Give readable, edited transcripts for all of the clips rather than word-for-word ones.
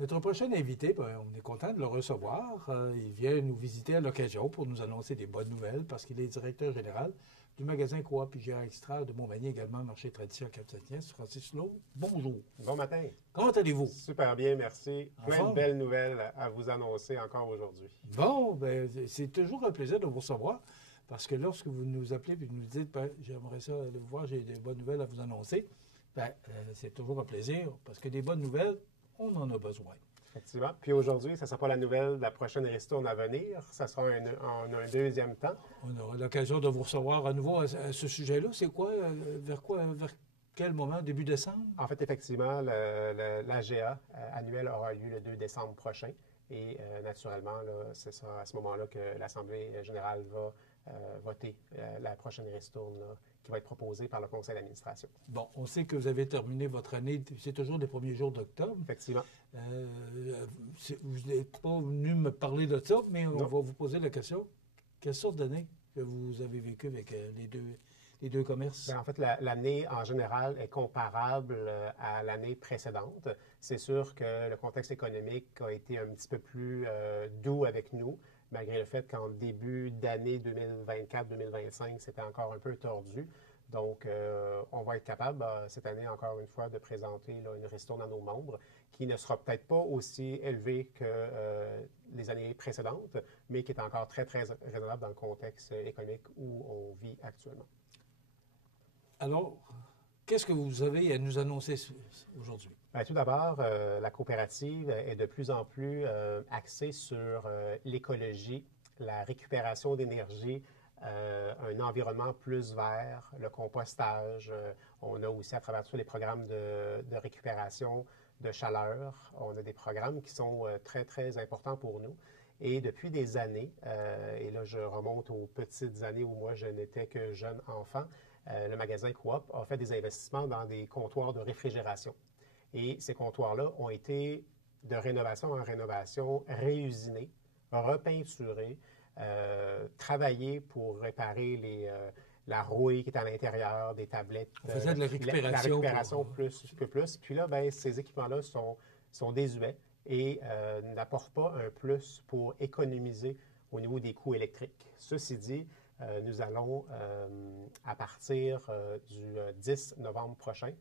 Notre prochain invité, ben, on est content de le recevoir. Il vient nous visiter à l'occasion pour nous annoncer des bonnes nouvelles parce qu'il est directeur général du magasin Coop IGA Extra de Montmagny, également marché tradition à Cap-Saint-Ignace. Francis Lowe, bonjour. Bon matin. Comment allez-vous? Super bien, merci. En Plein forme? de belles nouvelles à vous annoncer encore aujourd'hui. Bon, ben, c'est toujours un plaisir de vous recevoir parce que lorsque vous nous appelez et nous dites ben, j'aimerais ça aller vous voir, j'ai des bonnes nouvelles à vous annoncer, ben, c'est toujours un plaisir parce que des bonnes nouvelles, on en a besoin. Effectivement. Puis aujourd'hui, ça ne sera pas la nouvelle de la prochaine ristourne à venir. Ça sera en un deuxième temps. On aura l'occasion de vous recevoir à nouveau à ce sujet-là. C'est quoi? Vers quel moment? Début décembre? En fait, effectivement, l'AGA annuel aura lieu le 2 décembre prochain. Et naturellement, c'est à ce moment-là que l'Assemblée générale va voter la prochaine ristourne qui va être proposée par le conseil d'administration. Bon, on sait que vous avez terminé votre année, c'est toujours les premiers jours d'octobre. Effectivement. Vous n'êtes pas venu me parler de ça, mais on va vous poser la question. Quelle sorte d'année que vous avez vécu avec les deux commerces? Bien, en fait, l'année en général est comparable à l'année précédente. C'est sûr que le contexte économique a été un petit peu plus doux avec nous, malgré le fait qu'en début d'année 2024-2025, c'était encore un peu tordu. Donc, on va être capable, cette année, encore une fois, de présenter une ristourne à nos membres qui ne sera peut-être pas aussi élevée que les années précédentes, mais qui est encore très, très raisonnable dans le contexte économique où on vit actuellement. Alors, qu'est-ce que vous avez à nous annoncer aujourd'hui? Bien, tout d'abord, la coopérative est de plus en plus axée sur l'écologie, la récupération d'énergie, un environnement plus vert, le compostage. On a aussi à travers ça les programmes de récupération de chaleur. On a des programmes qui sont très, très importants pour nous. Et depuis des années, et là je remonte aux petites années où moi je n'étais que jeune enfant, le magasin Coop a fait des investissements dans des comptoirs de réfrigération. Et ces comptoirs-là ont été de rénovation en rénovation réusinés, repeinturés, travaillés pour réparer la rouille qui est à l'intérieur des tablettes. On faisait de la récupération. La récupération plus. Puis là, bien, ces équipements-là sont désuets et n'apportent pas un plus pour économiser au niveau des coûts électriques. Ceci dit, nous allons, à partir du 10 novembre prochain,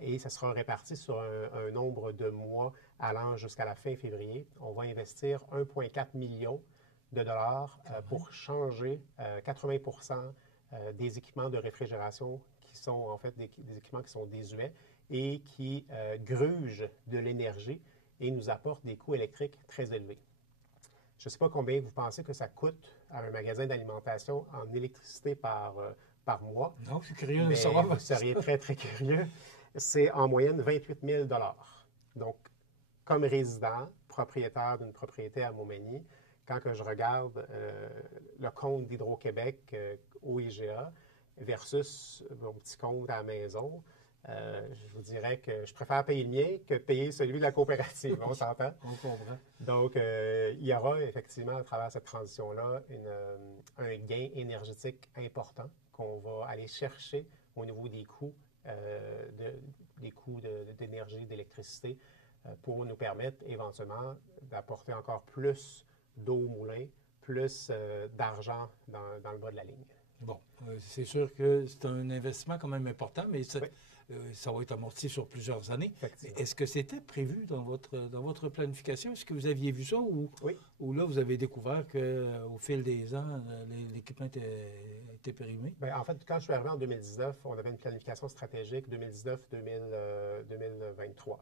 et ça sera réparti sur un nombre de mois allant jusqu'à la fin février, on va investir 1,4 million de dollars pour changer 80 des équipements de réfrigération qui sont en fait des équipements qui sont désuets et qui grugent de l'énergie et nous apportent des coûts électriques très élevés. Je ne sais pas combien vous pensez que ça coûte à un magasin d'alimentation en électricité par mois. Non, je suis curieux de savoir. Vous seriez très, très curieux. C'est en moyenne 28 000 $. Donc, comme résident, propriétaire d'une propriété à Montmagny, quand que je regarde le compte d'Hydro-Québec au IGA versus mon petit compte à la maison, je vous dirais que je préfère payer le mien que payer celui de la coopérative. On s'entend? On comprend. Donc, il y aura effectivement, à travers cette transition-là, un gain énergétique important qu'on va aller chercher au niveau des coûts, d'énergie, d'électricité, pour nous permettre éventuellement d'apporter encore plus d'eau au moulin, plus d'argent dans le bas de la ligne. Bon, c'est sûr que c'est un investissement quand même important, mais ça va être amorti sur plusieurs années. Est-ce que c'était prévu dans votre planification? Est-ce que vous aviez vu ça ou là, vous avez découvert qu'au fil des ans, l'équipement était périmé? Bien, en fait, quand je suis arrivé en 2019, on avait une planification stratégique 2019-2023.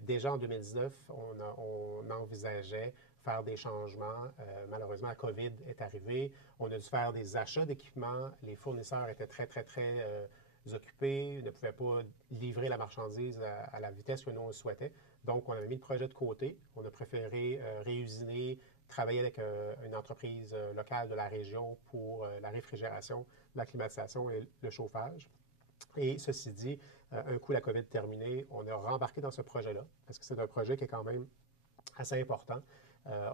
Déjà en 2019, on envisageait faire des changements. Malheureusement, la COVID est arrivée. On a dû faire des achats d'équipements. Les fournisseurs étaient très, très, très occupés, ne pouvaient pas livrer la marchandise à la vitesse que nous, on le souhaitait. Donc, on avait mis le projet de côté. On a préféré réusiner, travailler avec une entreprise locale de la région pour la réfrigération, la climatisation et le chauffage. Et ceci dit, un coup la COVID terminée, on a rembarqué dans ce projet-là, parce que c'est un projet qui est quand même assez important.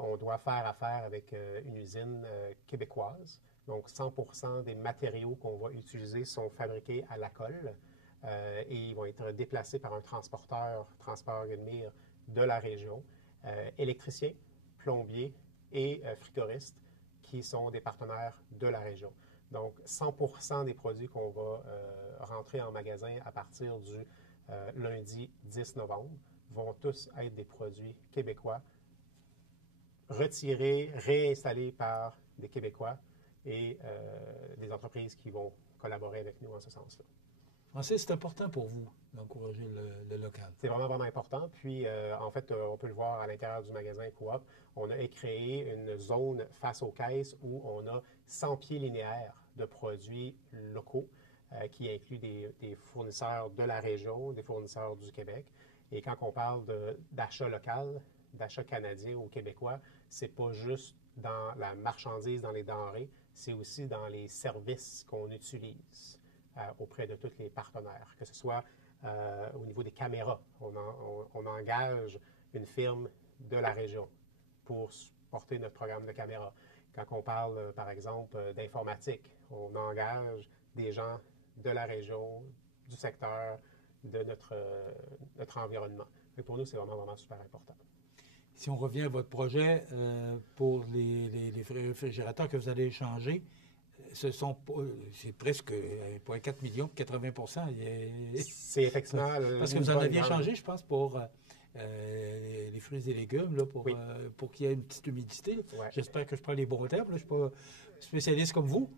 On doit faire affaire avec une usine québécoise. Donc, 100 des matériaux qu'on va utiliser sont fabriqués à Lacolle et ils vont être déplacés par un transporteur, Transport Gulmire, de la région, électriciens, plombiers et frigoristes qui sont des partenaires de la région. Donc, 100% des produits qu'on va rentrer en magasin à partir du lundi 10 novembre vont tous être des produits québécois, retirés, réinstallés par des Québécois et des entreprises qui vont collaborer avec nous en ce sens-là. Francis, c'est important pour vous d'encourager le local. C'est vraiment, vraiment important. Puis, en fait, on peut le voir à l'intérieur du magasin Coop. On a créé une zone face aux caisses où on a 100 pieds linéaires de produits locaux qui incluent des fournisseurs de la région, des fournisseurs du Québec. Et quand on parle d'achat local, d'achat canadien ou québécois, c'est pas juste dans la marchandise, dans les denrées, c'est aussi dans les services qu'on utilise auprès de tous les partenaires, que ce soit au niveau des caméras. On engage une firme de la région pour porter notre programme de caméra. Quand on parle, par exemple, d'informatique, on engage des gens de la région, du secteur, de notre environnement. Et pour nous, c'est vraiment, vraiment super important. Si on revient à votre projet pour les réfrigérateurs que vous allez échanger, c'est presque 4 millions, 80 %. C'est effectivement... Parce que vous en aviez échangé, je pense, pour les fruits et légumes, là, pour qu'il y ait une petite humidité. Ouais. J'espère que je prends les bons termes. Là, je ne suis pas spécialiste comme vous.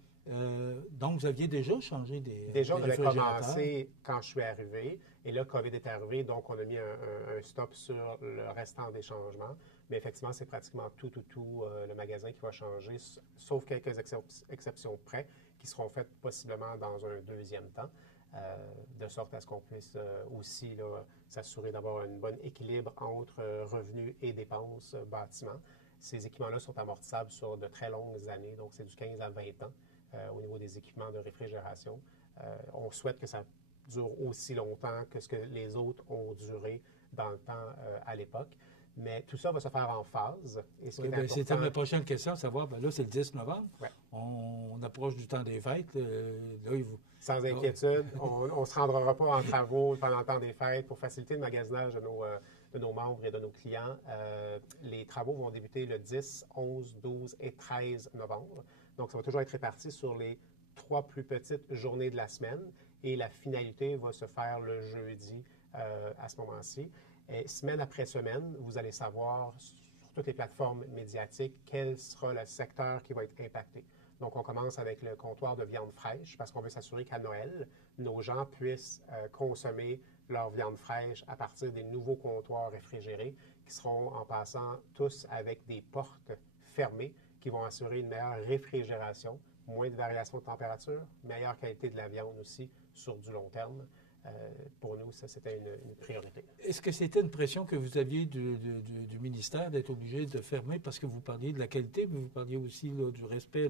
Donc, vous aviez déjà changé des Déjà, on avait commencé quand je suis arrivé. Et là, COVID est arrivé, donc on a mis un stop sur le restant des changements. Mais effectivement, c'est pratiquement tout le magasin qui va changer, sauf quelques exceptions près, qui seront faites possiblement dans un deuxième temps, de sorte à ce qu'on puisse aussi s'assurer d'avoir un bon équilibre entre revenus et dépenses bâtiments. Ces équipements-là sont amortissables sur de très longues années, donc c'est du 15 à 20 ans au niveau des équipements de réfrigération. On souhaite que ça dure aussi longtemps que ce que les autres ont duré dans le temps à l'époque. Mais tout ça va se faire en phase. C'était ma prochaine question, savoir, là, c'est le 10 novembre. Ouais. On approche du temps des fêtes. Sans inquiétude. On ne se rendra pas en travaux pendant le temps des fêtes pour faciliter le magasinage de nos membres et de nos clients. Les travaux vont débuter le 10, 11, 12 et 13 novembre. Donc, ça va toujours être réparti sur les 3 plus petites journées de la semaine. Et la finalité va se faire le jeudi à ce moment-ci. Et semaine après semaine, vous allez savoir sur toutes les plateformes médiatiques quel sera le secteur qui va être impacté. Donc, on commence avec le comptoir de viande fraîche parce qu'on veut s'assurer qu'à Noël, nos gens puissent consommer leur viande fraîche à partir des nouveaux comptoirs réfrigérés qui seront en passant tous avec des portes fermées qui vont assurer une meilleure réfrigération, moins de variations de température, meilleure qualité de la viande aussi sur du long terme. Pour nous, ça, c'était une priorité. Est-ce que c'était une pression que vous aviez du ministère d'être obligé de fermer parce que vous parliez de la qualité, mais vous parliez aussi du respect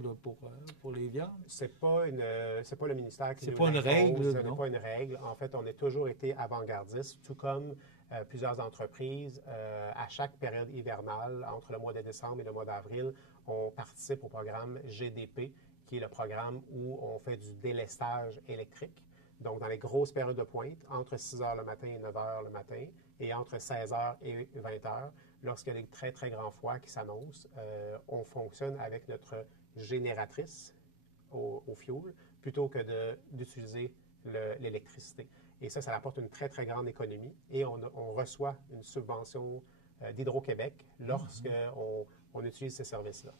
pour les viandes? C'est pas le ministère qui nous l'impose. C'est pas une règle, non? C'est pas une règle. En fait, on a toujours été avant-gardiste, tout comme plusieurs entreprises. À chaque période hivernale, entre le mois de décembre et le mois d'avril, on participe au programme GDP, qui est le programme où on fait du délestage électrique. Donc, dans les grosses périodes de pointe, entre 6 heures le matin et 9 heures le matin, et entre 16 heures et 20 heures, lorsqu'il y a des très, très grands froids qui s'annoncent, on fonctionne avec notre génératrice au fioul plutôt que d'utiliser l'électricité. Et ça apporte une très, très grande économie. Et on reçoit une subvention d'Hydro-Québec lorsqu'on utilise ces services-là.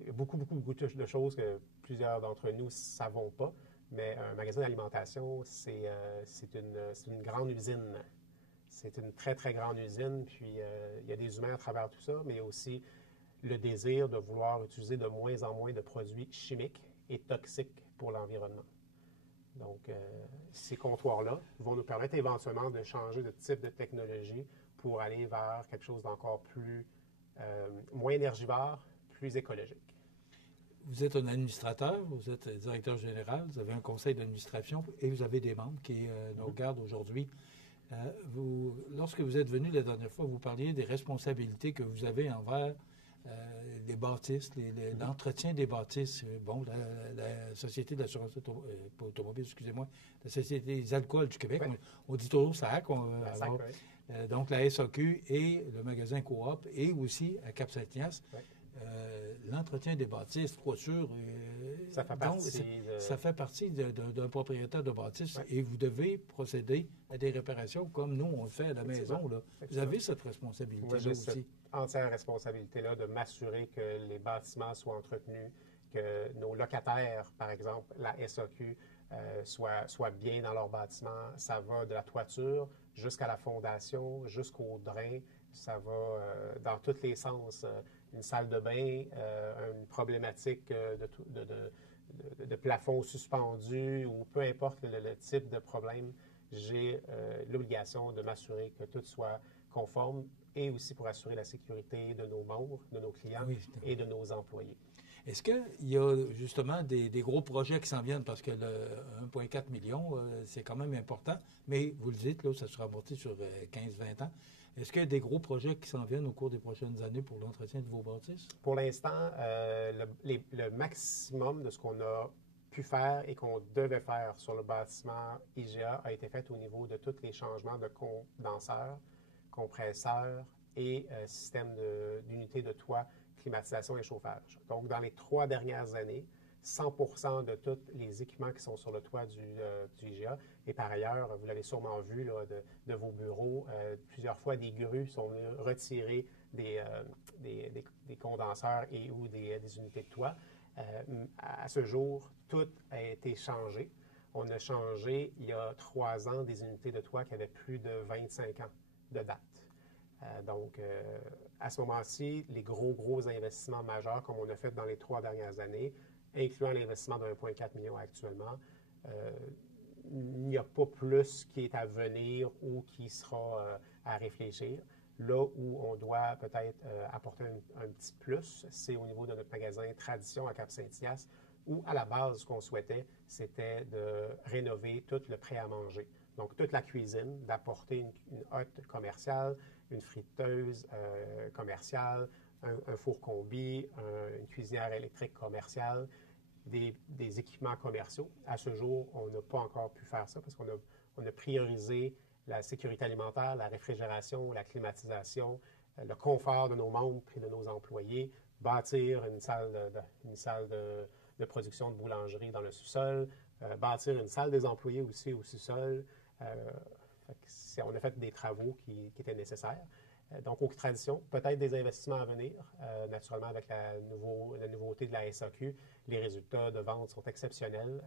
Il y a beaucoup de choses que plusieurs d'entre nous ne savons pas. Mais un magasin d'alimentation, c'est une grande usine. C'est une très, très grande usine. Puis, il y a des humains à travers tout ça, mais aussi le désir de vouloir utiliser de moins en moins de produits chimiques et toxiques pour l'environnement. Donc, ces comptoirs-là vont nous permettre éventuellement de changer de type de technologie pour aller vers quelque chose d'encore moins énergivore, plus écologique. Vous êtes un administrateur, vous êtes directeur général, vous avez un conseil d'administration et vous avez des membres qui nous regardent aujourd'hui. Lorsque vous êtes venu la dernière fois, vous parliez des responsabilités que vous avez envers les bâtisses, l'entretien des bâtisses. Bon, la Société d'assurance automobile, excusez-moi, la Société des alcools du Québec, oui. On dit toujours SAC. Donc, la SAQ et le magasin Coop et aussi à Cap-Saint-Ignace. Oui. L'entretien des bâtisses, toiture, ça fait partie d'un propriétaire de bâtisse et vous devez procéder à des réparations comme nous, on le fait à la maison. Là. Vous avez cette responsabilité-là aussi. Cette entière responsabilité-là de m'assurer que les bâtiments soient entretenus, que nos locataires, par exemple, la SAQ, soient bien dans leur bâtiment. Ça va de la toiture jusqu'à la fondation, jusqu'au drain. Ça va dans tous les sens. Une salle de bain, une problématique de plafond suspendu ou peu importe le type de problème, j'ai l'obligation de m'assurer que tout soit conforme et aussi pour assurer la sécurité de nos membres, de nos clients et de nos employés. Est-ce qu'il y a justement des gros projets qui s'en viennent? Parce que le 1,4 million, c'est quand même important, mais vous le dites, là, ça sera amorti sur 15-20 ans. Est-ce qu'il y a des gros projets qui s'en viennent au cours des prochaines années pour l'entretien de vos bâtisses? Pour l'instant, le maximum de ce qu'on a pu faire et qu'on devait faire sur le bâtiment IGA a été fait au niveau de tous les changements de condenseurs, compresseurs et système d'unité de toit, climatisation et chauffage. Donc, dans les 3 dernières années, 100% de tous les équipements qui sont sur le toit du IGA. Et par ailleurs, vous l'avez sûrement vu là, de vos bureaux, plusieurs fois des grues sont venues retirer des condenseurs et ou des unités de toit. À ce jour, tout a été changé. On a changé, il y a 3 ans, des unités de toit qui avaient plus de 25 ans de date. Donc, à ce moment-ci, les gros investissements majeurs, comme on a fait dans les 3 dernières années, incluant l'investissement de 1,4 million actuellement, il n'y a pas plus qui est à venir ou qui sera à réfléchir. Là où on doit peut-être apporter un petit plus, c'est au niveau de notre magasin Tradition à Cap-Saint-Ignace, où à la base, ce qu'on souhaitait, c'était de rénover tout le prêt-à-manger. Donc, toute la cuisine, d'apporter une hotte commerciale, une friteuse commerciale, un four combi, une cuisinière électrique commerciale, des équipements commerciaux. À ce jour, on n'a pas encore pu faire ça parce qu'on a priorisé la sécurité alimentaire, la réfrigération, la climatisation, le confort de nos membres et de nos employés, bâtir une salle de production de boulangerie dans le sous-sol, bâtir une salle des employés aussi au sous-sol. On a fait des travaux qui étaient nécessaires. Donc, aux traditions, peut-être des investissements à venir. Naturellement, avec la nouveauté de la SAQ, les résultats de vente sont exceptionnels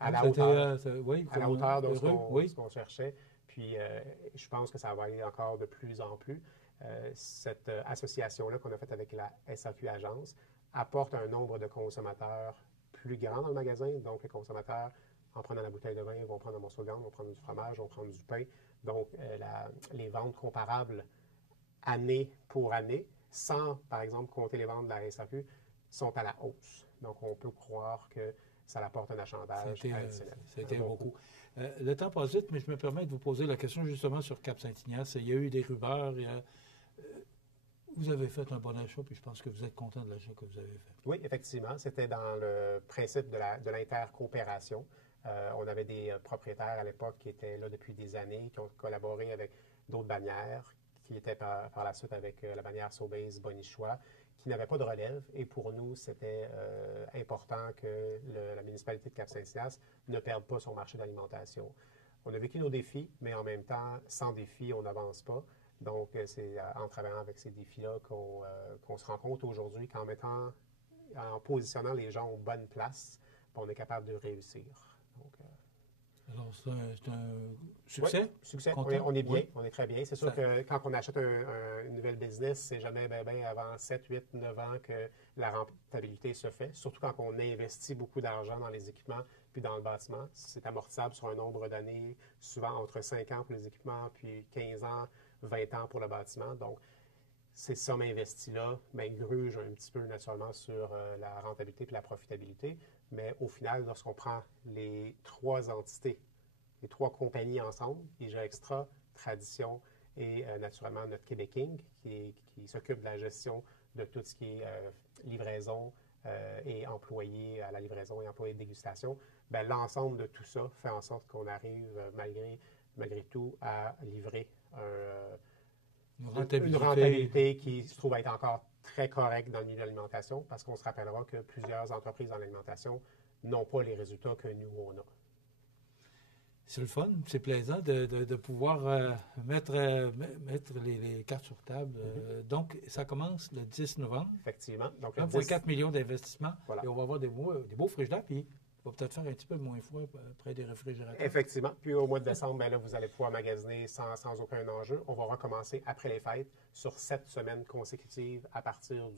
à la hauteur de ce qu'on cherchait. Puis, je pense que ça va aller encore de plus en plus. Cette association-là qu'on a faite avec la SAQ Agence apporte un nombre de consommateurs plus grand dans le magasin. Donc, les consommateurs, en prenant la bouteille de vin, vont prendre un morceau de viande, vont prendre du fromage, vont prendre du pain. Donc, les ventes comparables année pour année, sans, par exemple, compter les ventes de la SAQ, sont à la hausse. Donc, on peut croire que ça apporte un achalandage additionnel. C'était beaucoup. Le temps passe vite, mais je me permets de vous poser la question justement sur Cap-Saint-Ignace. Il y a eu des rumeurs. Vous avez fait un bon achat, puis je pense que vous êtes content de l'achat que vous avez fait. Oui, effectivement. C'était dans le principe de l'intercoopération. On avait des propriétaires à l'époque qui étaient là depuis des années, qui ont collaboré avec d'autres bannières, qui étaient par la suite avec la bannière Sobeys Bonichois, qui n'avaient pas de relève. Et pour nous, c'était important que la municipalité de Cap-Saint-Ignace ne perde pas son marché d'alimentation. On a vécu nos défis, mais en même temps, sans défis, on n'avance pas. Donc, c'est en travaillant avec ces défis-là qu'on se rend compte aujourd'hui en positionnant les gens aux bonnes places, on est capable de réussir. Donc, alors, c'est un succès? Oui, succès. On est bien, on est très bien. C'est sûr que quand on achète une nouvelle business, c'est jamais avant 7, 8, 9 ans que la rentabilité se fait. Surtout quand on investit beaucoup d'argent dans les équipements puis dans le bâtiment. C'est amortissable sur un nombre d'années, souvent entre 5 ans pour les équipements, puis 15 ans, 20 ans pour le bâtiment. Donc, ces sommes investies-là grugent un petit peu naturellement sur la rentabilité et la profitabilité. Mais au final, lorsqu'on prend les 3 entités, les 3 compagnies ensemble, IGA Extra, Tradition et naturellement notre Québec King, qui s'occupe de la gestion de tout ce qui est livraison et employés à la livraison et employés de dégustation, l'ensemble de tout ça fait en sorte qu'on arrive malgré tout à livrer une rentabilité qui se trouve être encore très correcte dans le milieu de l'alimentation, parce qu'on se rappellera que plusieurs entreprises dans l'alimentation n'ont pas les résultats que nous, on a. C'est le fun, c'est plaisant de pouvoir mettre les cartes sur table. Donc, ça commence le 10 novembre. Effectivement. Donc, 1,4 million d'investissements. Voilà. Et on va avoir des beaux frigidaires, puis il va peut-être faire un petit peu moins froid près des réfrigérateurs. Effectivement. Puis au mois de décembre, ben là, vous allez pouvoir magasiner sans aucun enjeu. On va recommencer après les fêtes sur 7 semaines consécutives à partir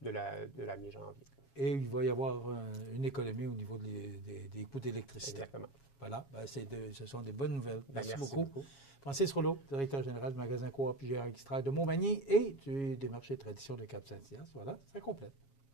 de la mi-janvier. Et il va y avoir une économie au niveau des coûts d'électricité. Exactement. Voilà, ben ce sont des bonnes nouvelles. Merci beaucoup. Francis Rouleau, directeur général du magasin Coop IGA Extra de Montmagny et des marchés tradition de Cap-Saint-Hyacinthe. Voilà, ça complète.